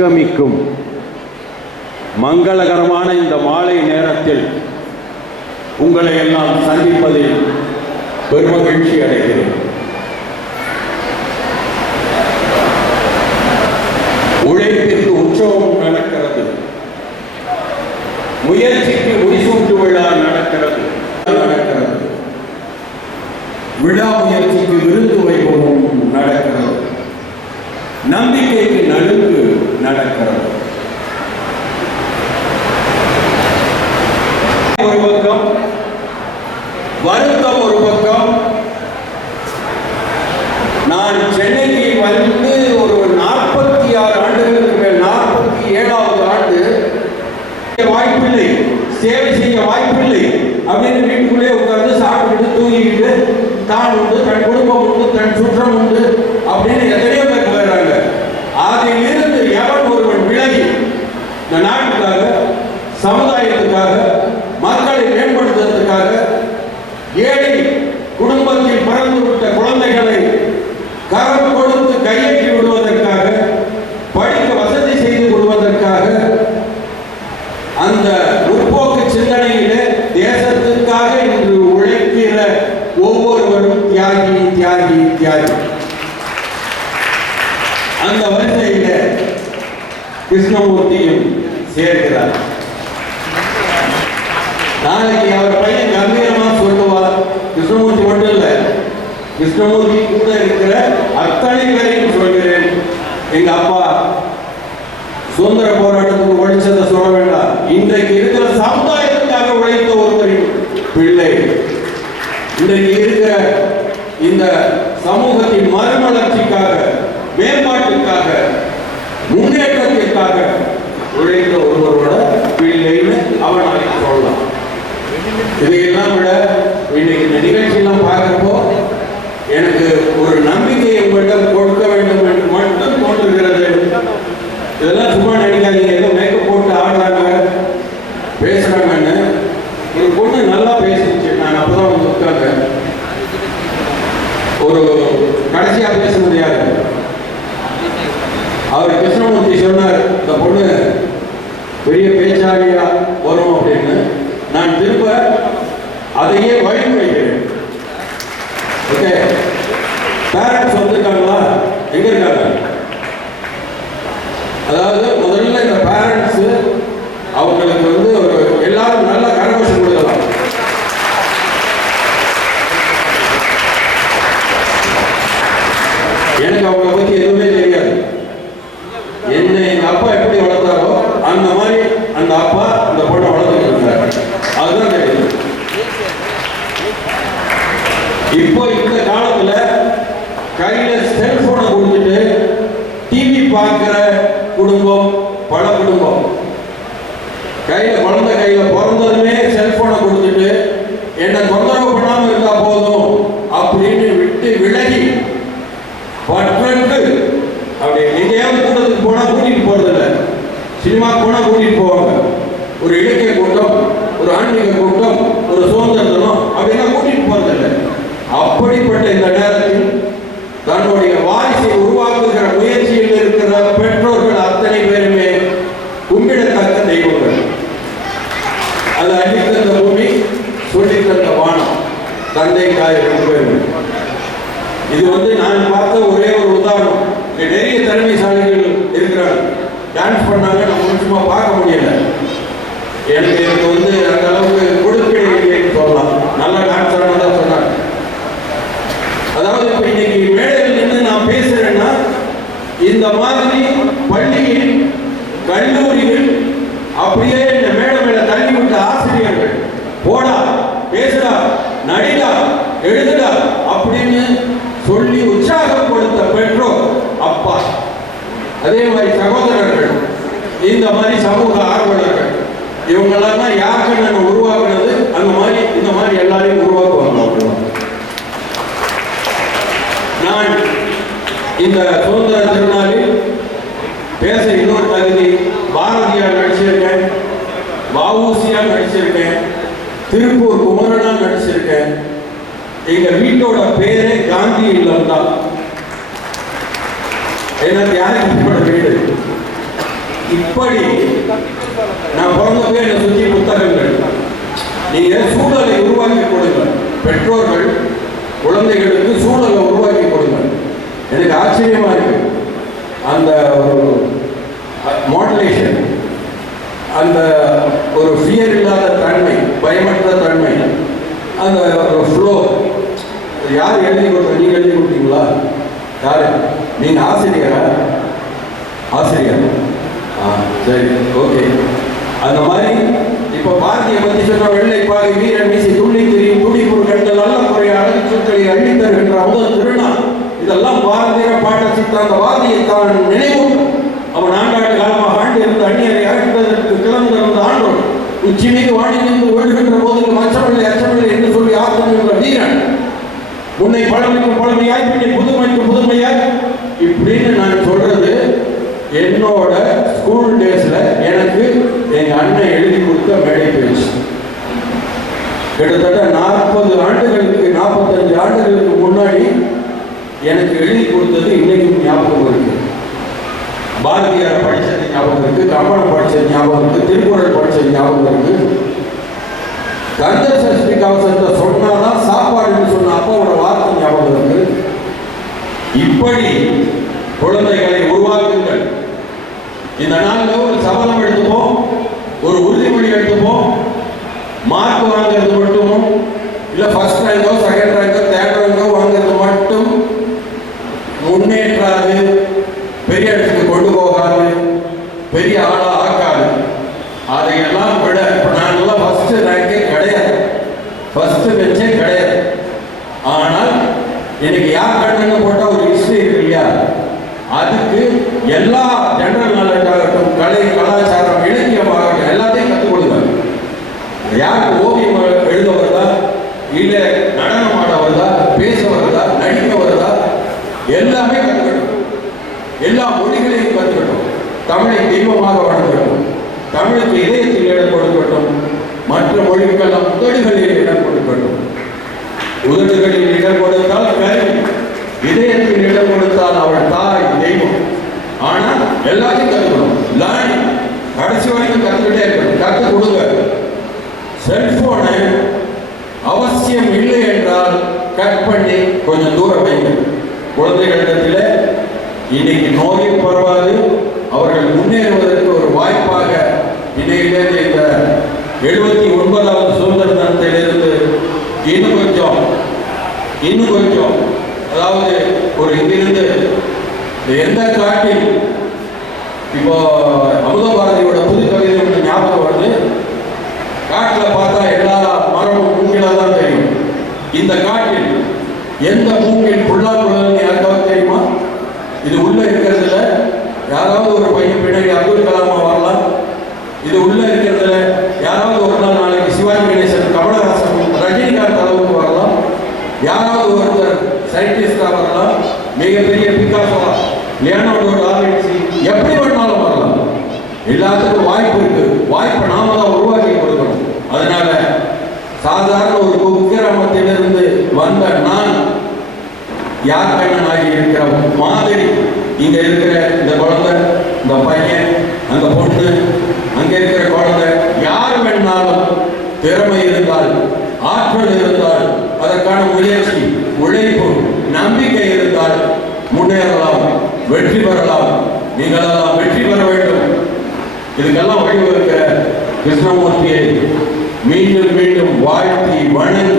சங்கமிக்கும் மங்களகரமான இந்த மாலை நேரத்தில் உங்களை எல்லாம் சந்திப்பதில் பெருமகிழ்ச்சி அடைகிறேன். உழைப்பிற்கு உற்சவம் நடக்கிறது. முயற்சிக்கு முடிசூட்டு விழா நடக்கிறது. நடக்கிறது. விழா முயற்சிக்கு விருது வைபவம் நடக்கிறது. நம்பிக்கைக்கு நடுக்கு நடக்கிறது ஒரு பக்கம் வருத்தம் ஒரு பக்கம். நான் சென்னைக்கு வந்து ஒரு நாற்பத்தி ஆறு ஆண்டுகளுக்கு மேல் நாற்பத்தி ஏழாவது ஆண்டு வாய்ப்பில்லை. சேவை செய்ய வாய்ப்பில்லை. அப்படின்னு வீட்டுக்குள்ளே உட்கார்ந்து சாப்பிட்டுட்டு தூங்கிக்கிட்டு தான் உண்டு தன் குடும்பம் உண்டு தன் சுற்றம் உண்டு அப்படின்னு எத்தனையோ பேர் இந்த நாட்டுக்காக சமுதாயத்துக்காக மக்களை சேர்க்கிறார். நாளைக்கு அவர் பையன் கம்பீரமா சொல்லுவார் கிருஷ்ணமூர்த்தி மட்டும் இல்ல கிருஷ்ணமூர்த்தி கூட இருக்கிற அத்தனை பேரையும் சொல்கிறேன். எங்க அப்பா சுதந்திர போராட்டத்துக்கு ஒழிச்சதை சொல்ல வேண்டாம். இன்றைக்கு இருக்கிற சமுதாயத்துக்காக உழைத்த ஒருவரின் பிள்ளை. இன்றைக்கு இருக்கிற இந்த சமூகத்தின் மறுமலர்ச்சிக்காக மேம்பாட்டுக்காக முன்னேற்றத்திற்காக உழைத்த ஒருவரோட பிள்ளைன்னு அவன் சொல்லலாம் இதையெல்லாம் விட இன்னைக்கு இந்த நிகழ்ச்சியெல்லாம் பார்க்கிறப்போ எனக்கு ஒரு நம்பிக்கையை உங்களிடம் கொடுக்க வேண்டும் என்று மட்டும் தோன்றுகிறது. இதெல்லாம் சும்மா நினைக்காதீங்க ஏதோ மேக்கப் போட்டு ஆடுறாங்க. பேசுறாங்கன்னு ஒரு பொண்ணு நல்லா பேசிச்சு. நான் அப்பதான் வந்து உட்கார்ந்தேன். ஒரு கடைசியா பேசுனது யாரு? அவர் கிருஷ்ணமூர்த்தி சொன்னார் இந்த பொண்ணு பெரிய பேச்சாளியா வரும் அப்படின்னு. நான் திரும்ப அதையே வழிமுறைகிறேன் ஓகே பேரண்ட்ஸ் வந்திருக்காங்களா? எங்க இருக்காங்க? அதாவது முதல்ல இந்த பேரண்ட்ஸ் அவங்களுக்கு வந்து ஒரு எல்லாரும் நல்ல கரகோஷம் கொடுக்கலாம் எனக்கு அவங்கள பத்தி எதுவுமே தெரியாது என்ன எங்க அப்பா எப்படி வளர்த்தாரோ அந்த மாதிரி அந்த அப்பா அந்த பொண்ணை வளர்த்துட்டு இருந்தார் அதுதான் தெரியும் இப்போ இந்த காலத்துல கையில செல்போனை கொடுத்துட்டு டிவி பார்க்கிற குடும்பம் பல குடும்பம் கையில குழந்தை கையில பிறந்ததுமே செல்போனை கொடுத்துட்டு என்னை தொந்தரவு பண்ணாம இருந்தா போதும் அப்படின்னு விட்டு விலகி பற்றென்று அப்படி எங்கேயாவது கூட்டத்துக்கு போனா கூட்டிட்டு போகிறதில்ல சினிமா போனா கூட்டிட்டு போவாங்க. ஒரு இலக்கிய கூட்டம் ஒரு ஆன்மீக கூட்டம் ஒரு சுதந்திர தினம் அப்படின்னா கூட்டிட்டு போறதில்ல. அப்படிப்பட்ட இந்த நேரத்தில் தன்னுடைய வாரிசை உருவாக்குகிற முயற்சி எனக்கு எனக்கு வந்து அந்த அளவுக்கு கொடுப்பிட சொல்லலாம். நல்ல டான்ஸ் தான் சொன்னாங்க. அதாவது இப்போ இன்னைக்கு மேடையில் நின்று நான் பேசுறேன்னா இந்த மாதிரி பள்ளியில் கல்லூரிகள் அப்படியே இந்த மேடை மேல தள்ளி விட்ட ஆசிரியர்கள் போடா பேசுடா நடிடா எழுதுடா அப்படின்னு சொல்லி உற்சாகம் கொடுத்த பெற்றோர் அப்பா. அதே மாதிரி சகோதரர்கள் இந்த மாதிரி சமூக ஆர்வலர்கள் இவங்களெல்லாம் தான் யாருக்கு நான் உருவாக்குனது அந்த மாதிரி இந்த மாதிரி எல்லாரையும் உருவாக்குவாங்க நான் இந்த சுதந்திர திருநாளில் பேச இன்னொரு தகுதி பாரதியார் நடிச்சிருக்கேன் வவுசியா நடிச்சிருக்கேன் திருப்பூர் குமரனா நடிச்சிருக்கேன். எங்க வீட்டோட பேரே காந்தி இல்லம் தான் ஏன்னா தியாகிகளோட வீடு. இப்படி நான் பிறந்தப்போ என்னை சுற்றி புத்தகங்கள். நீங்கள் சூழலை உருவாக்கி கொடுங்கள். பெற்றோர்கள் குழந்தைகளுக்கு சூழலை உருவாக்கி கொடுங்கள். எனக்கு ஆச்சரியமாக இருக்கு. அந்த ஒரு மாடுலேஷன் அந்த ஒரு ஃபியர் இல்லாத தன்மை பயமற்ற தன்மை அந்த ஒரு ஃப்ளோ யார் எழுதி கொடுத்த நீங்கள் எழுதி கொடுத்தீங்களா? யார்? நீங்கள் ஆசிரியரா? ஆசிரியர். சரி ஓகே அந்த மாதிரி இப்போ பாரதிய பத்தி சொன்ன வெள்ளை பாரி வீரன் மீசி துள்ளி திரியும் துடி பொருட்கள் நல்ல முறையை அழகு சொற்களை அள்ளி தருகின்ற முதல் திருநாள். இதெல்லாம் பாரதிய பாட்ட சித்தாந்த வாதியை தான் நினைவு அவன் ஆண்டாண்டு காலமாக ஆண்டு இருந்து அந்நியரை அழைப்பதற்கு கிளம்பிருந்த ஆண்டோன். உச்சி மீது வாடி நின்று ஒழுகின்ற போதிலும் அச்சமில்லை அச்சமில்லை என்று சொல்லி ஆத்தமின்ற வீரன். உன்னை பழமைக்கும் பழமையாய் பின்னை புதுமைக்கும் புதுமையாய். இப்படின்னு நான் சொல்றது என்னோட ஸ்கூல் டேஸில் எனக்கு எங்கள் அண்ணன் எழுதி கொடுத்த மேடை பேச்சு கிட்டத்தட்ட நாற்பது ஆண்டுகளுக்கு நாற்பத்தஞ்சு ஆண்டுகளுக்கு முன்னாடி எனக்கு எழுதி கொடுத்தது இன்றைக்கும் ஞாபகம் இருக்குது பாரதியார் படித்தது ஞாபகம் இருக்குது கம்பனம் படித்தது ஞாபகம் இருக்குது திருக்குறள் படித்தது ஞாபகம் இருக்குது கந்த சஷ்டி கவசத்தை சொன்னாதான் சாப்பாடுன்னு சொன்ன அப்பாவோட வார்த்தை ஞாபகம் இருக்கு. இப்படி குழந்தைகளை உருவாக்குங்கள். இந்த நாளில் ஒரு சபதம் எடுத்துப்போம் ஒரு உறுதிமொழி எடுத்துப்போம். மார்க் வாங்குறது மட்டும் இல்லை ஃபர்ஸ்ட் ரேங்கோ செகண்ட் ரேங்கோ தேர்ட் ரேங்கோ வாங்குறது மட்டும் முன்னேற்றாது பெரிய இடத்துக்கு கொண்டு போகாது பெரிய ஆளாக ஆக்காது. அதையெல்லாம் விட இப்போ நான் ஃபர்ஸ்ட் ரேங்கே கிடையாது. ஃபர்ஸ்ட் பெஞ்சே கிடையாது ஆனால் எனக்கு யார் கண்ணன்னு போட்டா ஒரு ஹிஸ்டரி இருக்கு இல்லையா அதுக்கு எல்லா ஜெனரல் நாலேஜ் ஆகட்டும் கலை கலாச்சாரம் இலக்கியமாகட்டும் எல்லாத்தையும் கற்றுக் கொடுங்க யாருக்கு ஓவியம் எழுத வருதா இல்ல நடனம் ஆட வருதா பேச வருதா நடிக்க வருதா எல்லாமே கற்றுக்கணும் எல்லா மொழிகளையும் கற்றுக்கணும் தமிழை தெய்வமாக வணங்கட்டும். தமிழுக்கு இதயத்தில் இடம் கொடுக்கட்டும். மற்ற மொழிக்கெல்லாம் உதடுகளில் இடம் கொடுக்கட்டும். உதடுகளில் இடம் கொடுத்தால் கல்வி இதயத்தில் இடம் கொடுத்தால் அவள் தாய் தெய்வம். ஆனால் எல்லாத்தையும் கற்றுக்கணும். லாணி கடைசி வரைக்கும் கற்றுக்கிட்டே இருக்கணும். கற்றுக் கொடுங்க. செல்போனை அவசியம் இல்லை என்றால் கட் பண்ணி கொஞ்சம் தூரம் வைங்க. குழந்தைகளிடத்தில் இன்னைக்கு நோயும் பரவாது அவர்கள் முன்னேறுவதற்கு ஒரு வாய்ப்பாக இன்னையிலிருந்து இந்த எழுபத்தி ஒன்பதாவது சுதந்திர தினத்திலிருந்து இன்னும் கொஞ்சம் இன்னும் கொஞ்சம் அதாவது ஒரு இங்கிருந்து எந்த காட்டில் இப்போ சாதாரண ஒரு குக்கிராமத்திலிருந்து வந்த நான் யார் கண்ணனாகி இருக்கிற மாதிரி இங்க இருக்கிற இந்த குழந்தை இந்த பையன் அந்த பொண்ணு அங்க இருக்கிற குழந்தை யார் வேணாலும் திறமை இருந்தால் ஆற்றல் இருந்தால் அதற்கான முயற்சி உழைப்பு நம்பிக்கை இருந்தால் முன்னேறலாம் வெற்றி பெறலாம். நீங்கள் வெற்றி பெற வேண்டும். இதுக்கெல்லாம் வழிவகுக்கிற கிருஷ்ணமூர்த்தியை மீண்டும் மீண்டும் வாழ்த்தி வணங்கி